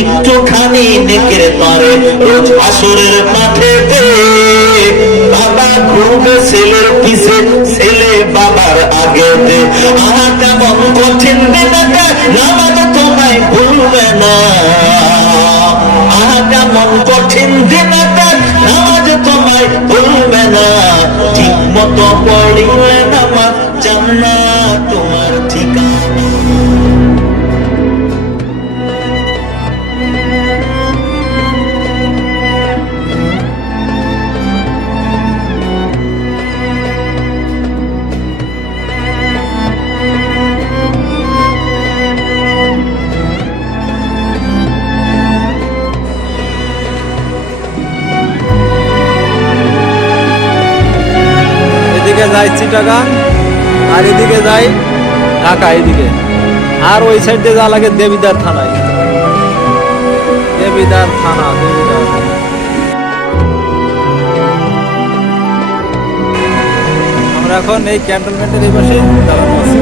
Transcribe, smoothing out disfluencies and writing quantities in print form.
একটুখানি নেকের তরে রোজ আসরের মাঠে বাবা ঘুরবে ছেলের পিছে, ছেলে বাবার আগে দে। আহা কেমন কঠিন দিন এটা, নামাজ তোমায় ভুলবে না। আহা কেমন কঠিন দিন এটা, নামাজ তোমায় ভুলবে না। ঠিক মতো পড়িলে নামাজ জান্নাত তোমার ঠিকানা। এদিকে যাই চিটাগাং, আর এদিকে যাই ঢাকা এদিকে, আর ওই সাইড দিয়ে যাওয়া লাগে দেবিদার থানায়। দেবিদার থানা, দেবিদার। আমরা এখন এই ক্যান্টনমেন্টের এই পাশে দাঁড়ানো আছি।